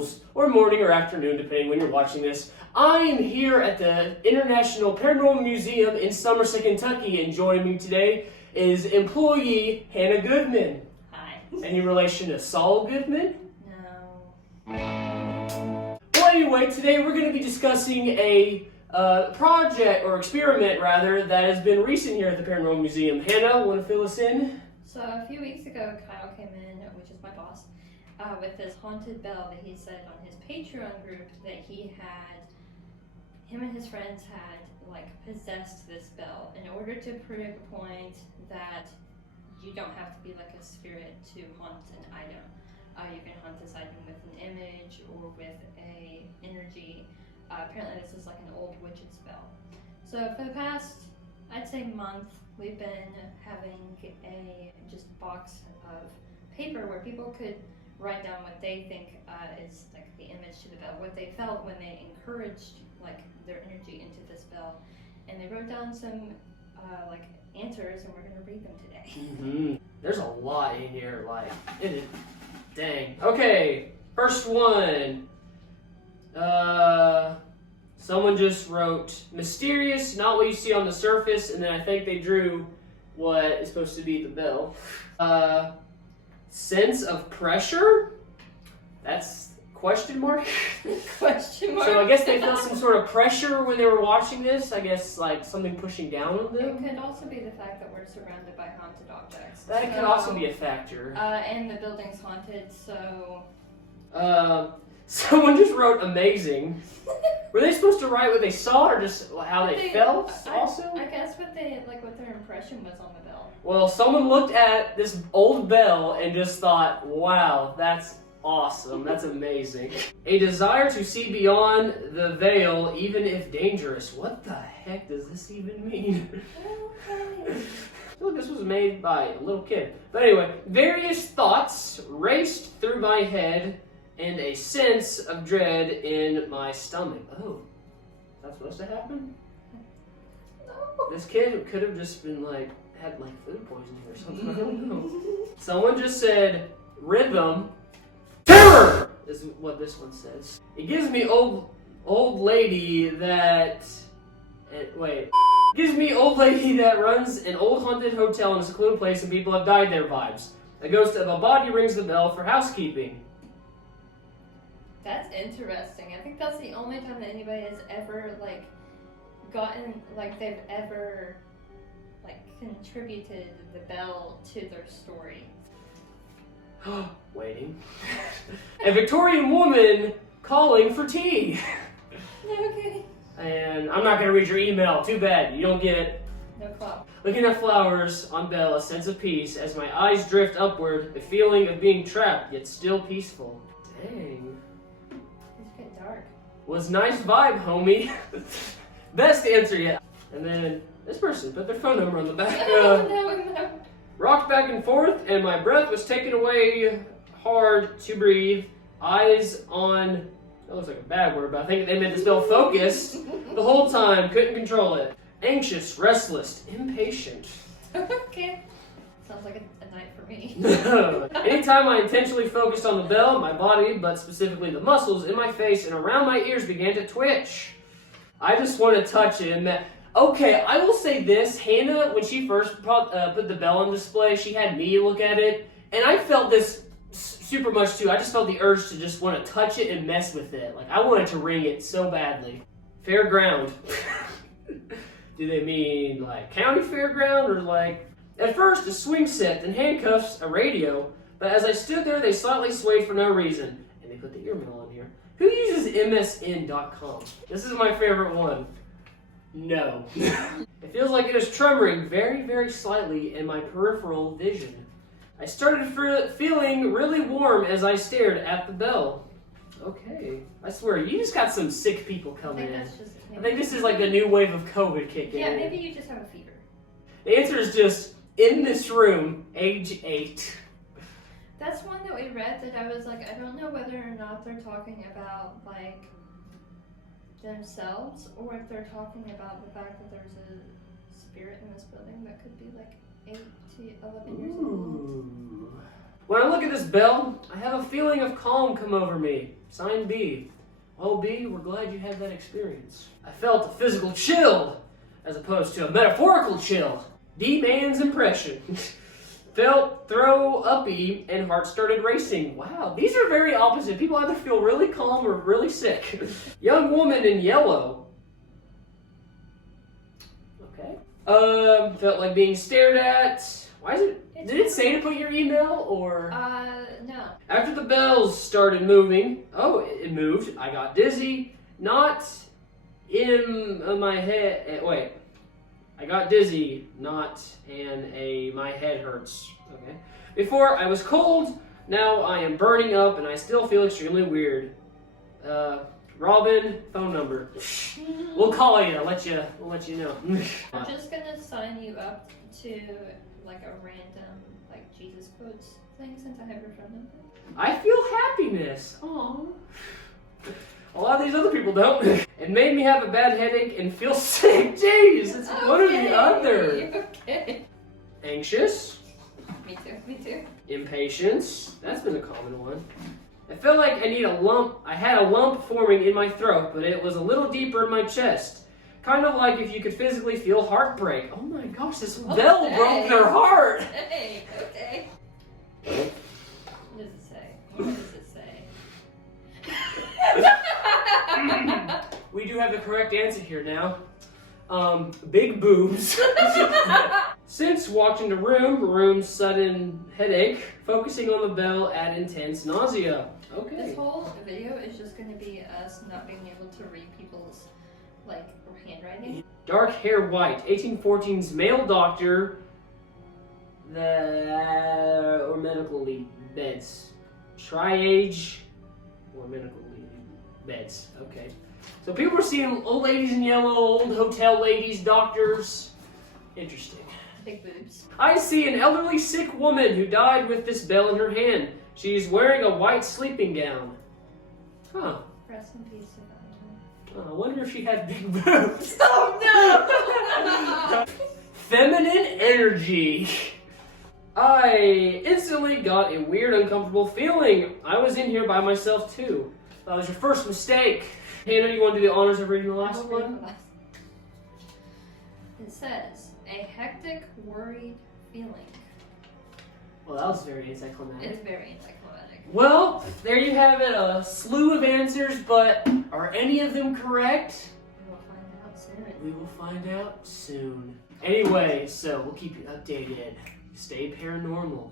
Goggles, or morning or afternoon, depending when you're watching this. I am here at the International Paranormal Museum in Somerset, Kentucky, and joining me today is employee Hannah Goodman. Hi. Any relation to Saul Goodman? No. Well, anyway, today we're going to be discussing a project, or experiment rather, that has been recent here at the Paranormal Museum. Hannah, want to fill us in? So a few weeks ago, Kyle came in, which is my boss, with this haunted bell that he said on his Patreon group that him and his friends had possessed this bell in order to prove a point that you don't have to be like a spirit to haunt an item. You can haunt this item with an image or with a energy. Apparently this is like an old witch's bell. So for the past, I'd say month, we've been having a just box of paper where people could write down what they think is like the image to the bell, what they felt when they encouraged their energy into this bell. And they wrote down some answers, and we're going to read them today. Mm-hmm. There's a lot in here, dang. Okay, first one. Someone just wrote, mysterious, not what you see on the surface, and then I think they drew what is supposed to be the bell. Sense of pressure? That's question mark? Question mark? So I guess they felt some sort of pressure when they were watching this. I guess like something pushing down on them. It could also be the fact that we're surrounded by haunted objects. That could also be a factor. And the building's haunted, so... Someone just wrote amazing. Were they supposed to write what they saw or just how they felt also? I guess what their impression was on the bell. Well, someone looked at this old bell and just thought, wow, that's awesome. That's amazing. A desire to see beyond the veil, even if dangerous. What the heck does this even mean? Okay. I feel like this was made by a little kid. But anyway, various thoughts raced through my head and a sense of dread in my stomach. Oh, is that supposed to happen? No. This kid could have just been had food poisoning or something. I don't know. Someone just said, rhythm. Terror is what this one says. It gives me old lady that... Wait. It gives me old lady that runs an old haunted hotel in a secluded place and people have died there vibes. A ghost of a body rings the bell for housekeeping. That's interesting. I think that's the only time that anybody has ever gotten they've ever contributed the bell to their story. Waiting. A Victorian woman calling for tea. Okay. And I'm not going to read your email. Too bad. You don't get it. No club. Looking at flowers on bell, a sense of peace as my eyes drift upward, a feeling of being trapped yet still peaceful. Dang. It's getting dark. Was nice vibe, homie. Best answer yet. And then this person put their phone number on the back. No. Rocked back and forth, and my breath was taken away, hard to breathe. Eyes on, that looks like a bad word, but I think they meant to spell focus. The whole time, couldn't control it. Anxious, restless, impatient. Okay. Sounds like a night for me. Anytime I intentionally focused on the bell, my body, but specifically the muscles in my face and around my ears began to twitch. I just want to touch it and that. Okay, I will say this. Hannah, when she first put the bell on display, she had me look at it, and I felt this super much too. I just felt the urge to just want to touch it and mess with it. I wanted to ring it so badly. Fairground. Do they mean county fairground or At first, a swing set, then handcuffs, a radio, but as I stood there, they slightly swayed for no reason. And they put the earmail on here. Who uses MSN.com? This is my favorite one. No. It feels like it is tremoring very, very slightly in my peripheral vision. I started feeling really warm as I stared at the bell. Okay. I swear, you just got some sick people coming in. I think this is the new wave of COVID kicking in. Yeah, maybe you just have a fever. The answer is just, in this room, age 8. That's one that we read that I was I don't know whether or not they're talking about themselves, or if they're talking about the fact that there's a spirit in this building that could be 8 to 11 years old. When I look at this bell, I have a feeling of calm come over me. Sign B. Well, B, we're glad you had that experience. I felt a physical chill, as opposed to a metaphorical chill. D, man's impression. Felt throw-uppy and heart started racing. Wow, these are very opposite. People either feel really calm or really sick. Young woman in yellow. Okay. Felt like being stared at. Why is it? Did it say to put your email or? No. After the bells started moving, it moved. I got dizzy. Not in my head. Wait. I got dizzy, not my head hurts. Okay. Before I was cold, now I am burning up and I still feel extremely weird. Robin, phone number. We'll call you, we'll let you know. I'm just gonna sign you up to like a random like Jesus quotes thing since I have your phone number. I feel happiness. Aww. A lot of these other people don't. It made me have a bad headache and feel sick. Jeez, it's one or the other. Okay. Anxious. Me too. Impatience. That's been a common one. I felt like I had a lump forming in my throat, but it was a little deeper in my chest. Kind of like if you could physically feel heartbreak. Oh my gosh, this bell broke their heart. Hey, okay. What does it say? What does it say? We do have the correct answer here now. Big boobs. Since walked into room, sudden headache, focusing on the bell, add intense nausea. Okay. This whole video is just going to be us not being able to read people's like handwriting. Dark hair white, 1814's male doctor, or medical lead beds. Tri-age or medical lead beds. Okay. So people are seeing old ladies in yellow, old hotel ladies, doctors. Interesting. Big boobs. I see an elderly sick woman who died with this bell in her hand. She's wearing a white sleeping gown. Huh. Rest in peace, Savannah. I wonder if she had big boobs. Oh no! Feminine energy. I instantly got a weird, uncomfortable feeling. I was in here by myself too. That was your first mistake. Hannah, you want to do the honors of reading the last one? It says, a hectic, worried feeling. Well, that was very anticlimactic. It's very anticlimactic. Well, there you have it, a slew of answers, but are any of them correct? We will find out soon. We will find out soon. Anyway, so we'll keep you updated. Stay paranormal.